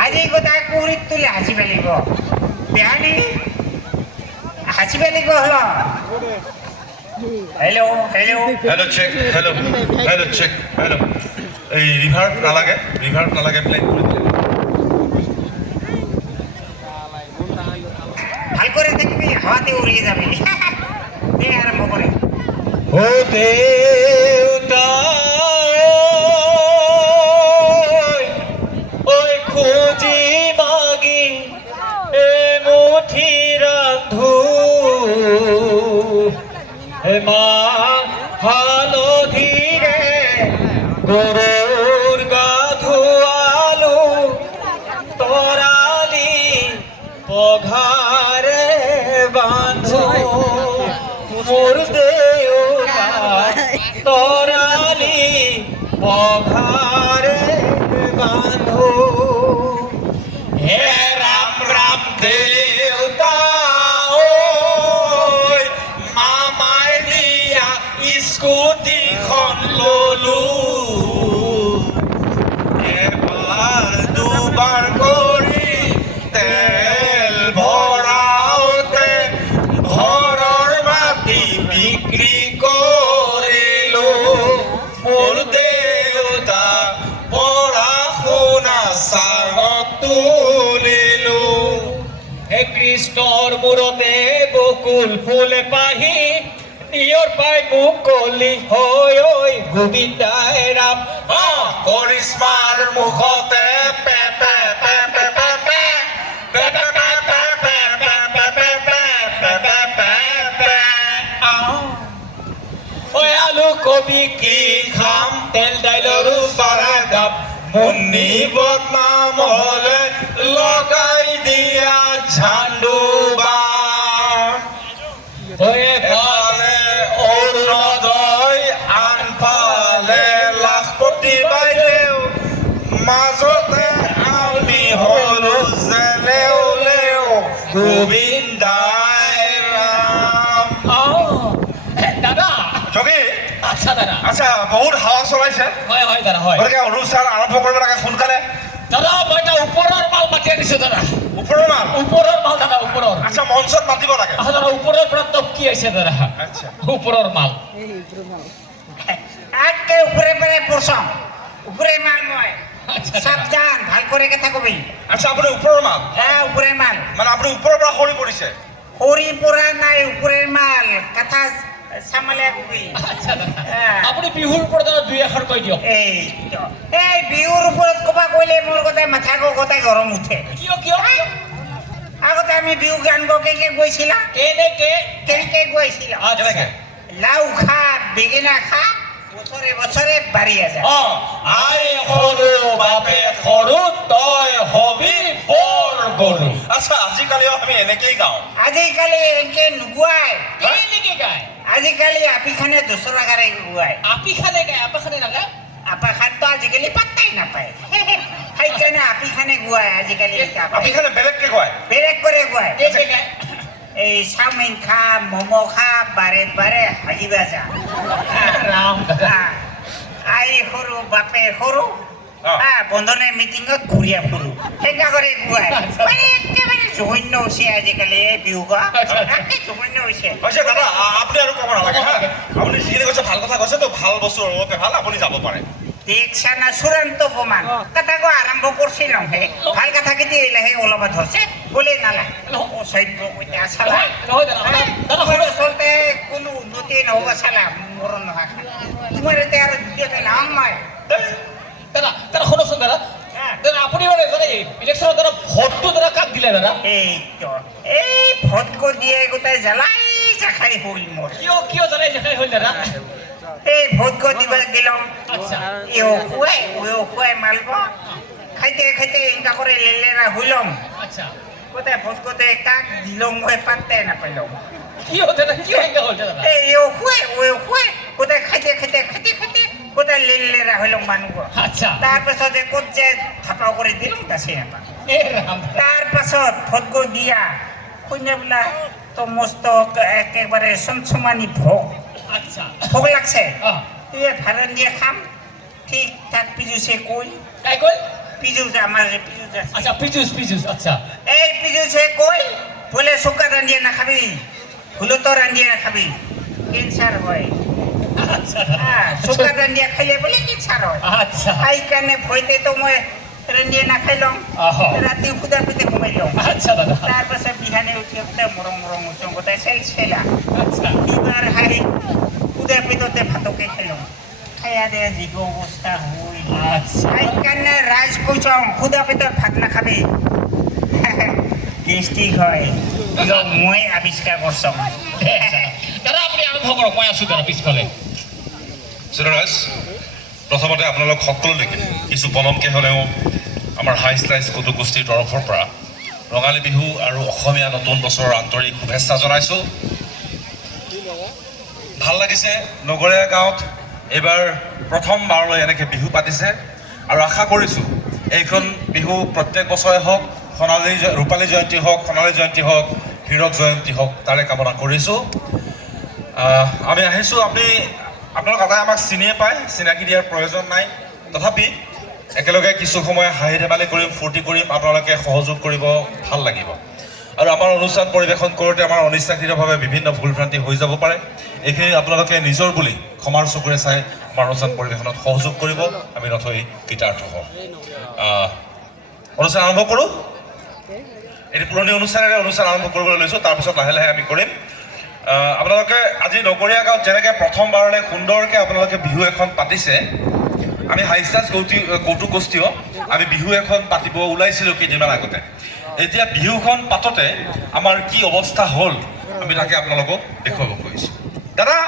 আজি গোটাই কুৰিত তুলি হাঁচিব লাগিব বেহানি হাঁচিব লাগিব হল hello' hello' hello' check hello' check hello' এই ৰিভাৰ্ভ নালাগে প্লেন কৰি দিলে ভাল করে থাকিবি হাওয়াতে উড়িয়ে যাবি দে আরম্ভ করে ও দেউতা ওই খুঁজি মাগি এ মুঠি রান্ধু এ মা হালধিরে গরুর গা ধোয়ালু তোরালি পঘারে বাঁধো মোর দেউতা তোরালি পঘারে বাঁধো হে রাম রাম দেউতা ওই মামাই দিয়া স্কুটিখন ললু এবার দুবার কৰি তেল ভৰাওতে ঘৰৰ মাটি বিক্ৰী কৰিলো মোৰ দেউতা পঢ়া শুনা চাঙত তুলিলো হে কৃষ্ণৰ মূৰতে বকুল ফুল পাহি নিয়ৰ পাই মুকলি হৈ ঐ গোবিন্দাই ৰাম কৰিশ্মাৰ মুখতে pay pay pay pay pay pay pay pay pay pay pay pay pay pay pay pay ঐ আলু কবি কি খাম তেল দাইলৰো বাঢ়া দাম মুন্নি বদনাম হলে লগাই দিয়া ঝাণ্ডু বাম এফালে অৰুণোদয় আনফালে লাখপতি বাইদেউ মাজতে আমি হলো জেলেও গোবিন্দাই ৰাম দাদা যোগী আচ্ছা দাদা আচ্ছা বহুত হাৱা চলাইছে হয় হয় দাদা হয় গতিকে অনুষ্ঠান আৰম্ভ কৰিব লাগে সোনকালে দাদা মই এটা ওপৰৰ মাল মাতি আনিছো দাদা ওপৰৰ মাল দাদা ওপৰৰ আচ্ছা মঞ্চত মাতিব লাগে আচ্ছা দাদা ওপৰৰ পৰা টপকি আহিছে দাদা আচ্ছা ওপৰৰ মাল আজকে উপরে পরে পড়ছম উপরে মাল মই আচ্ছা সাবধান ভাল করে কথা কবি আচ্ছা আপুনি ওপৰৰ মাল হ্যাঁ উপৰে মাল মানে আপুনি ওপৰৰ পৰা সৰি পৰিছে হৰি পোড়া নাই উপৰেৰ মাল কথা সামালে কবি আচ্ছা দাদা হ্যাঁ। আপুনি বিহুৰ ওপৰত দাদা দুই এষাৰ কৈ দিয়ক এই বিহুর উপরত কবা কইলে মোর কথা মাথা গোটাই গরম উঠে কিয় কিয় আগতে আমি বিহু গান কে গৈছিলাম কেনেকে কেনেকে গৈছিলাম আচ্ছা লাউ খা বেঙেনা খা বছরে বছরে বাড়িয়ে যায় আই সৰু বাপে সৰু তই হবি বৰ গৰু আচ্ছা আজিকালিও আমি এনেকেই গাওঁ আজিকালি এনেকে নুগুৱাই কেনেকে গায় আজিকালি আপিখানে 200 টাকাৰে গুৱাই আপিখানে গায় আপাখানে নাগায় আপাখানতো আজিকালি পাত্তাই নাপায় সেইকাৰণে আপিখানে গুৱাই আজিকালি আপুনি বেলেগকে কয় বেলেগ কৰে গুৱাই কেনেকে গায় এই চাওমিন খা ম'ম' খা বাৰে বাৰে হাগিবা যা ৰাম দাদা আই সৰু বাপে সৰু অ। বন্ধনে মিটিঙত ঘূৰিয়া ফুৰো সেনেকা কৰে গুৱাই মানে একেবাৰে জঘন্য হৈছে আজিকালি এই বিহু গোৱা একে জঘন্য হৈছে হৈছে দাদা আপুনি আৰু ক'ব নালাগে হা আপুনি যিখিনি কৈছে ভাল কথা কৈছে তো ভাল বস্তু ৰ'বকে ভাল আপুনি যাব পাৰে দেখছা না চূড়ান্ত প্ৰমাণ কথাকো আৰম্ভ কৰিছিলাম হে ভাল কথা কেতিয়া আহিলেহে ওলাব ধৰছে বলে নালা অসভ্য কইতা চালা নহয় দাদা দাদা তোমাৰ ওচৰতে কোনো উন্নতি নহ'ব চালা মৰণ নোহোৱা তোমাৰ এতিয়া আৰু দ্বিতীয়তে নাম মই দাদা দাদা শুনকচোন দাদা দাদা আপুনি মানে ইলেকশ্যনত দাদা ভোটটো দাদা কাক দিলে দাদা এইটো এই ভোটকো দিয়ে গোটাই জ্বালাই জাখাই হল মোৰ কিয় জানে দেখাই হ'ল দাদা এই ভোটকো দিব গেলাম আচ্ছা খুৱাই মালব খাইতে খাইতে এনেকা করে লেলেরা হইলাম আচ্ছা কোথায় ভোটকোতে কাক দিলাম মই পাত্তাই নাপাইলাম কিয় দাদা কিয় এনেকা হ'ল দাদা এই খুৱাই কোথায় খাইতে খাইতে কোথায় লেলেৰা হইলাম মানুষ আচ্ছা তাৰপাছত যে ক'ত যে থাপাও কৰে দিলাম তা সে নাপা এ ৰাম তাৰপাছত ভোটকো দিয়া শুনে বোলা তো মস্ত একেবারে চমচমানি ভোগ আচ্ছা ভোগ লাগছে অ ভাড়া দিয়ে খাম ঠিক ঠাক পিজুছে কই তাই কই পিজু যে আমাৰ যে পিজু পিজুচ আছে আচ্ছা পিজুস আচ্ছা এই পিজুচে কই বলে শুকা রান্ধিয়ে নাখাবি ফুলতো রান্ধিয়ে নাখাবি ক্যান্সার হয় আচ্ছা হ্যাঁ শুকা রান্ধিয়ে খাইলে বলে ক্যান্সার হয় আচ্ছা এই কারণে ভয়তে তো মই রান্ধিয়ে না খাইলাম আহা। রাতে খুদা পেতে ঘুমাইলাম আচ্ছা দাদা তারপরে বিহানে উঠিয়ে খুদা মরম উঠলাম কোথায় সেলা আচ্ছা এবার হাই খুদা পেততে ভাতকে খেলাম খাইয়া দে জিগ অবস্থা হই আচ্ছা এই কারণে রাজ কইছং খুদা পেতে ভাত না খাবি টেস্টিক হয় ইগো মই আবিষ্কার করছং দাদা আপুনি আৰম্ভ কৰক মই আছোঁ দাদা পিছফালে চিত্ৰৰাজ প্ৰথমতে আপোনালোক সকলোলৈকে কিছু পলমকৈ হ'লেও আমাৰ হাই শ্লাইচ কটু গোষ্ঠীৰ তৰফৰ পৰা ৰঙালী বিহু আৰু অসমীয়া নতুন বছৰৰ আন্তৰিক শুভেচ্ছা জনাইছোঁ ভাল লাগিছে নগৰীয়া গাঁৱত এইবাৰ প্ৰথমবাৰলৈ এনেকৈ বিহু পাতিছে আৰু আশা কৰিছোঁ এইখন বিহু প্ৰত্যেক বছৰে হওক ৰূপালী জয়ন্তী হওক সোণালী জয়ন্তী হওক হীৰক জয়ন্তী হওক তাৰে কামনা কৰিছোঁ আমি আহিছোঁ আপোনালোক আটাই আমাক চিনিয়ে পায় চিনাকি দিয়াৰ প্ৰয়োজন নাই তথাপি একেলগে কিছু সময় হাঁহি ধেমালি কৰিম ফূৰ্তি কৰিম আপোনালোকে সহযোগ কৰিব ভাল লাগিব আৰু আমাৰ অনুষ্ঠান পৰিৱেশন কৰোঁতে আমাৰ অনিচ্ছাকৃতভাৱে বিভিন্ন ভুল ভ্ৰান্তি হৈ যাব পাৰে এইখিনি আপোনালোকে নিজৰ বুলি ক্ষমাৰ চকুৰে চাই আমাৰ অনুষ্ঠান পৰিৱেশনত সহযোগ কৰিব আমি নথৈ কৃতাৰ্থ হ'ম অনুষ্ঠান আৰম্ভ কৰোঁ এটি পুৰণি অনুষ্ঠানেৰে অনুষ্ঠান আৰম্ভ কৰিবলৈ লৈছোঁ তাৰপিছত লাহে লাহে আমি কৰিম আপোনালোকে আজি নগৰীয়া গাঁৱত যেনেকৈ প্ৰথমবাৰলৈ সুন্দৰকৈ আপোনালোকে বিহু এখন পাতিছে আমি হাই ষ্টাৰ্ছ কৌতুক গোষ্ঠীও আমি বিহু এখন পাতিব ওলাইছিলোঁ কেইদিনমান আগতে এতিয়া বিহুখন পাতোঁতে আমাৰ কি অৱস্থা হ'ল আমি তাকে আপোনালোকক দেখুৱাব খুজিছোঁ দাদা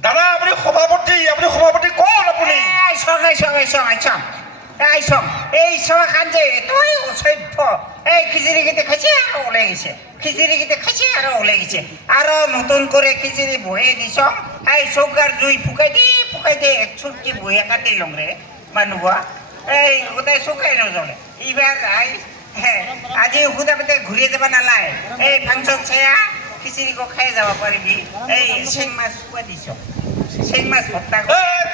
দাদা আপুনি সভাপতি কোন আপুনি আইসং এই সব খানছে তুই সভ্য এই খিচুড়ি খেতে খাইছে আর ওলে গেছে খিচুড়ি খেতে খাইছে আর ওলে গেছে আরো নতুন করে খিচুড়ি বয়ে দিছ এই সৌকার জুই ফুকাই দে এক ছুটকি বয়ে কাটি লং রে মানুষ এই কোথায় শুকাই নজলে এইবার হ্যাঁ আজি হুদা পেতে ঘুরিয়ে যাবা নালায় এই ফাংশন ছেয়া খিচুড়ি খাই যাব পারবি এই শিং মাছ শুকা দিছ শিং মাছ ভর্তা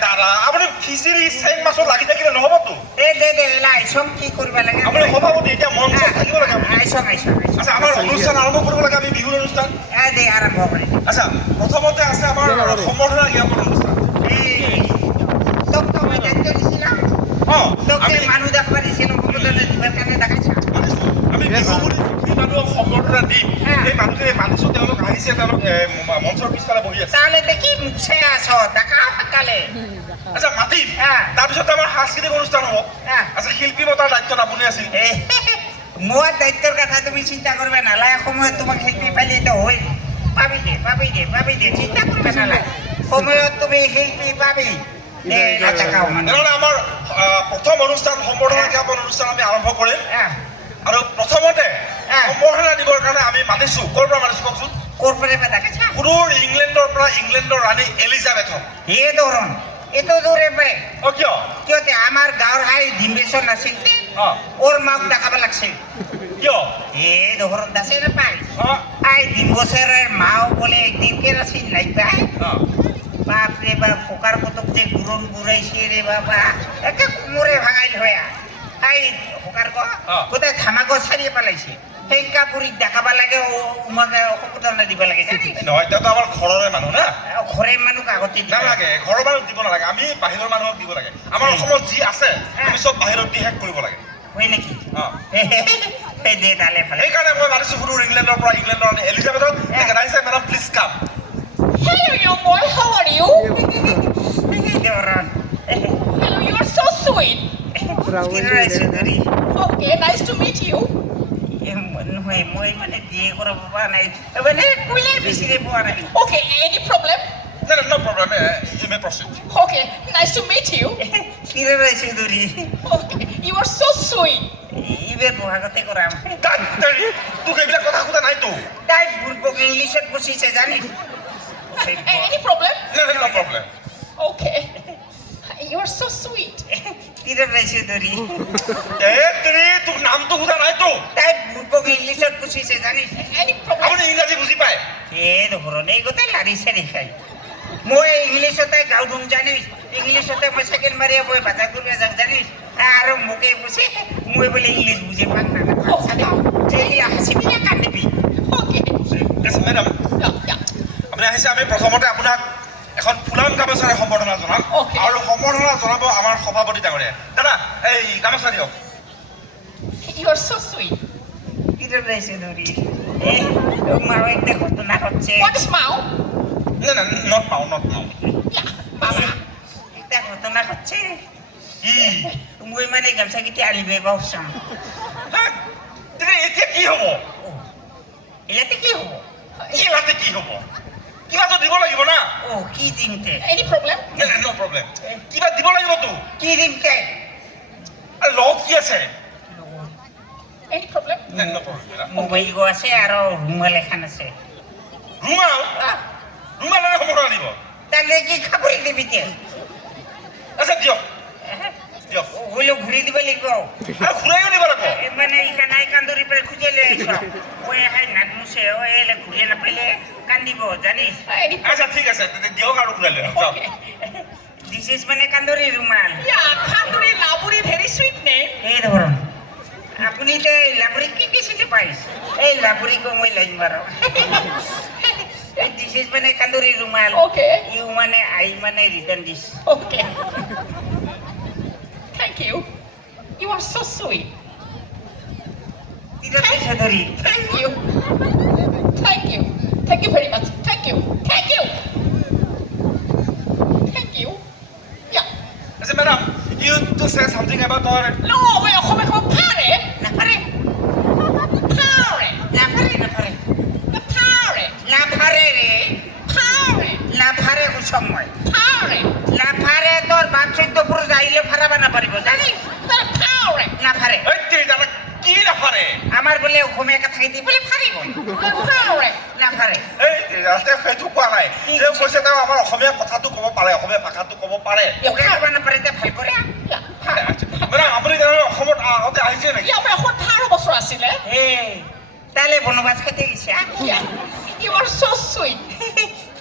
দাদা আপুনি খিচিৰি চেং মাছৰ লাগি থাকিলে নহ'বতো দে আইসং কি করবা লাগে আপুনি সভাপতি এতিয়া মন চন থাকিব লাগে আইসং আচ্ছা আমাৰ অনুষ্ঠান আৰম্ভ কৰিব লাগে আমি বিহুৰ অনুষ্ঠান দে আৰম্ভ কৰে আচ্ছা প্ৰথমতে আছে আমাৰ সম্বৰ্ধনা জ্ঞাপন অনুষ্ঠান তোক তো মই দায়িত্ব দিছিলাম অঁ তোকে মানুষ দেখবার দিছিলাম কবুতরে দিবার কারণে দেখাইছা আমি বিহু বুলি যিখিনি মানুহক সম্বৰ্ধনা দিম সেই মানুহখিনি মানিছোঁ তেওঁলোক আহিছে তেওঁলোক মঞ্চৰ পিছফালে বহি আছে তাহলে দেখি মুখছে আছ দেখাও সকালে আচ্ছা মাতিম তাৰপিছত আমাৰ সাংস্কৃতিক অনুষ্ঠান হ'ব আচ্ছা শিল্পী মতাৰ দায়িত্বত আপুনি আছিল মোর দায়িত্বের কথা তুমি চিন্তা করবে না লাই সময় তোমাক শিল্পী পাইলে তো হই পাবি দে চিন্তা করবে না লাই সময়ত তুমি শিল্পী পাবি তেনেহ'লে আমাৰ প্ৰথম অনুষ্ঠান সম্বৰ্ধনা জ্ঞাপন অনুষ্ঠান আমি আৰম্ভ কৰিম আৰু প্ৰথমতে সম্বৰ্ধনা দিবৰ কাৰণে আমি মাতিছোঁ ক'ৰ পৰা মাতিছোঁ কওকচোন কোৰপৰে দেখাইছা সুদূৰ ইংলেণ্ডৰ পৰা ইংলেণ্ডৰ ৰাণী এলিজাবেথক হে ধৰন এত দূৰে পাৰে অ কিয় কিয়তে আমাৰ গাঁৱৰ হাই ডিম্বেশ্বর নাছিল অ ওর মাক দেখাব লাগছে কিয় এ ধরন দাসে না পাই অ আই ডিম্বসের মাও বলে একদিন কেরাসিন নাই পাই অ বাপ রে বাপ পোকার কতক যে গুরন গুড়াইছে রে বাবা একে কোমরে ভাঙাইল হইয়া আই পোকার কোথায় থামাগো ছাড়িয়ে পেলাইছে সেই কাপুরি দেখাবা লাগে উমাকে অসুবিধা দিব লাগে জানি নহয় এতিয়াতো আমাৰ ঘৰৰে মানুহ না ঘৰে মানুহ আগতে নালাগে ঘৰৰ মানুহ দিব নালাগে আমি বাহিৰৰ মানুহক দিব লাগে আমাৰ অসমত যি আছে আমি চব বাহিৰত দি শেষ কৰিব লাগে হয় নেকি অ সেই দে তালে ফালে সেইকাৰণে মই মাতিছোঁ সুদূৰ ইংলেণ্ডৰ পৰা ইংলেণ্ডৰ ৰাণী এলিজাবেথক আহিছে madam please come Hello, young boy. How are you? ধরন Hello, you are so sweet. ধরি Okay, nice to meet you. নহয় মই মানে বিয়ে কৰাব পৰা নাই মানে কইলাৰ বেছিৰে পোৱা নাই Okay, any problem? No problem. You may proceed. Okay, nice to meet you. ফিরে রয়েছে ধরি Okay, you are so sweet. ইবের বহাগতে করাম তোক এইবিলাক কথা সোধা নাইতো তাই বুলবক ইংলিশত বসিছে জানি Any problem? No problem. Okay. You are so sweet. ফিরে রয়েছে ধরি তোক নামটো সোধা নাইতো তাই বুলবক ইংলিশত বসিছে জানি Any problem? আপুনি ইংৰাজী বুজি পায় ধরন এই কথা লারি সারি খাই মই ইংলিশতে গাঁও ধুম জানিস ইংলিশতে মই সেকেন্ড মারিয়া বই বাজার করবে যাক জানিস আৰু মোকে বুজে মই বোলে ইংলিছ বুজি পাম না হাঁচি পিনে কান্দিবি Okay. Madam Yeah. আপুনি আহিছে আমি প্ৰথমতে আপোনাক এখন ফুলাম গামোচাৰে সম্বৰ্ধনা জনাম Okay. আৰু সম্বৰ্ধনা জনাব আমাৰ সভাপতি ডাঙৰীয়া দাদা এই গামোচা দিয়ক You are so sweet. কিরম রয়েছে ধরি এই মাও একটা ঘটনা হচ্ছে What is Mao? নাই নাই নট পাওঁ Yeah, Mama. একটা ঘটনা হচ্ছে কি মই মানে গামছা কেইটা আনিবে ভাবছাম হ্যাঁ, তেতিয়া এতিয়া কি হ'ব এলাতে কি হব কিলাতে কি হ'ব কিবাটো দিব লাগিব না ও কি দিমতে Any problem? নাই নাই ন' প্ৰব্লেম কিবা দিব লাগিবতো কি দিমতে আৰু লগত কি আছে Any problem? নাই ন' প্ৰব্লেম মোবাইল গো আছে আৰু ৰুমাল এখন আছে ৰুমাল ৰুমালেৰে সম্বৰ্ধনা দিব তাহলে কি খাবই দিবিতে আচ্ছা দিয়ক দিয়ক ওগুলো ঘুৰে দিবে লিখবো আৰু ঘূৰাইও দিব লাগিব মানে এখানে কান্দুরি পরে খুঁজে লে ওই হাই নাক মুছে ওই এলে ঘুরে না পেলে কান্দিব জানিস Any problem? আচ্ছা ঠিক আছে তেতিয়া দিয়ক আৰু ঘূৰাই লৈ আহক যাওক দিস ইজ মানে কান্দুরি রুমাল Yeah, Khanduri Laburi, very sweet name. এই ধরুন আপনি তো এই লাবড়ি কি কিছুতে পাইস এই লাবড়ি কো মই লাইন মারো এই দিস ইজ মানে কান্দুরি রুমাল Okay. ইউ মানে আই মানে return this Okay. Thank you. You are so sweet. তিরা পয়সা ধরি Thank you. Thank you. Thank you very much. Thank you. Thank you. Thank you. Yeah. আচ্ছা madam you to say something about our No, wait, come on, pare. না পারে Pare. না পারে না পারে The pare. না পারে রে Pare. না পারে কো সময় Pare. না পারে তোর বাপ চৈদ্দ পুরো যাইলে ফারাবা না পারিব জানি The pare. না পারে এই তুই জানা কি না পারে আমার বলে অসমীয়া কথা কইতে বলে ফারিব The pare. না পারে এই ৰাস্তাই সেইটো কোৱা নাই তেওঁ কৈছে তেওঁ আমাৰ অসমীয়া কথাটো ক'ব পাৰে অসমীয়া ভাষাটো ক'ব পাৰে ওকে কবা না পারে তে ভাল করে Yeah, pare. মেডাম আপুনি তেনেহ'লে অসমত আগতে আহিছে নেকি Yeah, মই এখন 12 বছৰ আছিলে। হে তাহলে বনবাস খেতে গেছে Yeah. You are so sweet.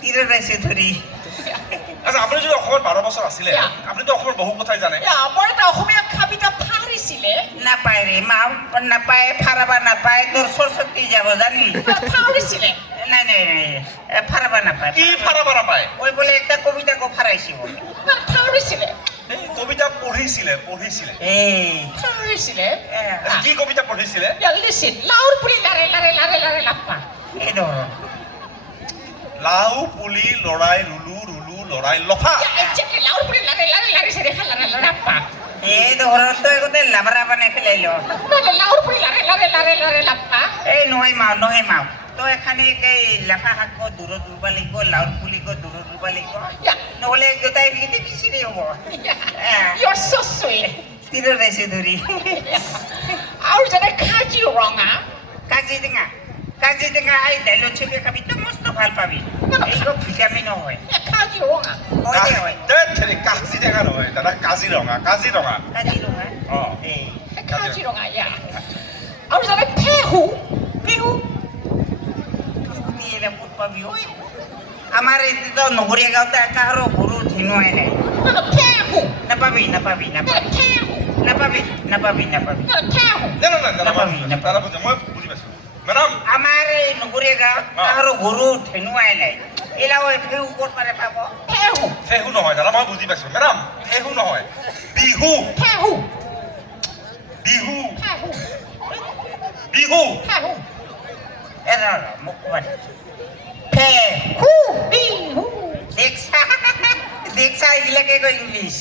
তীরে রয়েছে ধরি আচ্ছা আপুনি যদি অসমত 12 বছৰ আছিলে Yeah. আপুনিতো অসমৰ বহু কথাই জানে Yeah, মই এটা অসমীয়া কবিতা ফাৰিছিলে। না পায় ৰে মা না পায় ফাৰাবা না পায় তোৰ সৰস্বতী যাব জানি ফাৰিছিলে। নাই নাই নাই ফাৰাবা না পায় কি ফাৰাব নাপায় ওই বলে একটা কবিতা কো ফাৰাইছি বলে ফাৰিছিলে। এই কবিতা পঢ়িছিলে এই ফাৰিছিলে। আচ্ছা, কি কবিতা পঢ়িছিলে Yeah, listen. লাউৰ পুৰি লাৰে লাৰে লাৰে লাৰে লাপ্পা। এই ধৰ লাও পুলি লৰাই ৰুলু লৰাই লফা Yeah, exactly. লাউৰ পুৰি লাৰে লাৰে লাৰে চাৰে লাৰে লাৰে লাপ্পা। এই ধৰ তো এগোতে লাবৰা বানাই ফেলাইলো লাউৰ পুৰি লাৰে লাৰে লাৰে লাৰে লাপ্পা। এই নহয় মাও তো এখানে এই লাফা শাক দূৰত ৰুব লাগিব লাউৰ পুলিক দূৰত ৰুব লাগিব Yeah. নহ'লে গোটাই গীতে খিচিৰি হ'ব Yeah. You are so sweet. তীৰে Royce ধৰি আৰু যেনে কাজিৰঙা। কাজিটেঙা এই দাইলত ছবি খাবি তো মস্ত ভাল পাবি এইগো ভিটামিনো হয় Yeah, কাজিৰঙা। হয় হয় কাজিৰঙা নহয় দাদা কাজিৰঙা কাজিৰঙা অ এই কাজিৰঙা, yeah. আৰু যেনে ফেহু। বিহু এনে পুত পাবি ঐ আমাৰ এইটো নগৰীয়া গাঁৱতে কাৰো গৰু ধেনুৱাই নাই ফেহু। নাপাবি ফেহু। নাপাবি ফেহু। দাদা বুজা মই বুজি পাইছো মেডাম আমাৰ এই নগৰীয়া গাঁৱত কাৰো গৰু ধেনুৱাই নাই এলা ঐ ফেউ ক'ত পাৰে পাব ফেহু। ফেহু নহয় দাদা মই বুজি পাইছো মেডাম ফেহু নহয় বিহু ফেহু। বিহু ফেহু। বিহু ফেহু। এৰা মোক ক'বা ফেহু বিহু। দেখছা এইবিলাকে কয় ইংলিছ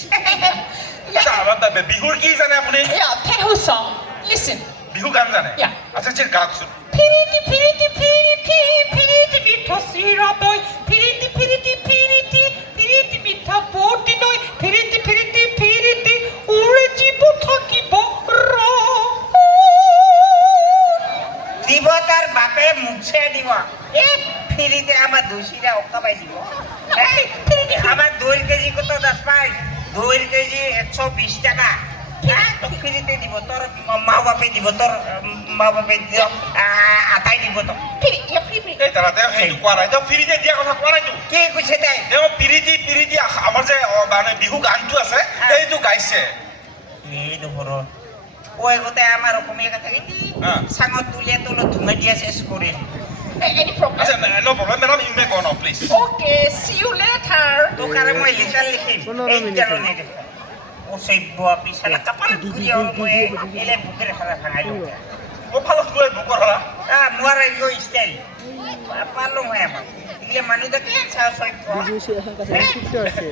আচ্ছা বিহুৰ কি জানে আপুনি Yeah, ফেহু song. Listen. বিহু গান জানে Yeah. আচ্ছা ঠিক গাওকচোন Piriti, piriti, piriti, piriti, মিঠা চিৰা দৈ, piriti, piriti, piriti, piriti, মিঠা বটি দৈ, piriti, piriti, piriti, উৰে জীৱ থাকিব দিব তাৰ বাপে মুখছে দিব এ ফ্ৰীতে আমাৰ দোষীরা অকাবাই দিব আমার 2 কেজি কত 10 পাই 2 কেজি 120 টাকা তো ফ্রিতে দিব তোর মা বাপে দিব তোর মা বাপে দিব আটাই দিব তো এই দাদা তেওঁ সেইটো কোৱা নাই তেওঁ ফিৰিতে দিয়া কথা কোৱা নাইতো কি কৈছে তাই তেওঁ পিৰিতি আমাৰ যে মানে বিহু গানটো আছে সেইটো গাইছে এই ধরো ওই গোটাই আমার অসমীয়া কথা কেইটি হ্যাঁ। চাঙত তুলিয়া তলত ধুমাই দিয়া শেষ কৰিল Any problem? আচ্ছা নো প্ৰব্লেম মেডাম ইউ মে গো নাও please Okay, see you later. তোকাৰে মই লিখাৰ লিখিম এই জালনে দেখো অসভ্য পিছালা কপাল ঘুৰিয়া মই এলে বুকেৰ হাৰা ভাঙাইলো মোৰ ফালত গৈ বুকৰ হৰা মোৰ এইটো ষ্টাইল পালো মই আমাক এগুলো মানুহ দেখে অসভ্য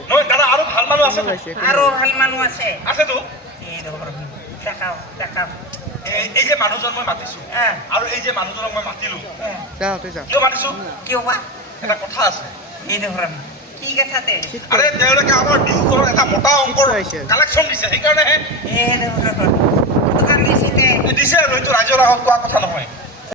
নহয় দাদা আৰু ভাল মানুহ আছে আৰু ভাল মানুহ আছে আছেতো এই ধৰ দেখাও দেখাও এই যে মানুহজন মই মাতিছো হ্যাঁ আৰু এই যে মানুহজনক মই মাতিলো হ্যাঁ। কিয় মাতিছো কিয় বা এটা কথা আছে এই ধৰ কি কথাতে আৰে তেওঁলোকে আমাৰ বিহুখনৰ এটা মোটা অংকৰ কালেকশ্যন দিছে সেইকাৰণেহে এই ধৰ দোকান দিছিলে দিছে আৰু এইটো ৰাইজৰ আগত কোৱা কথা নহয়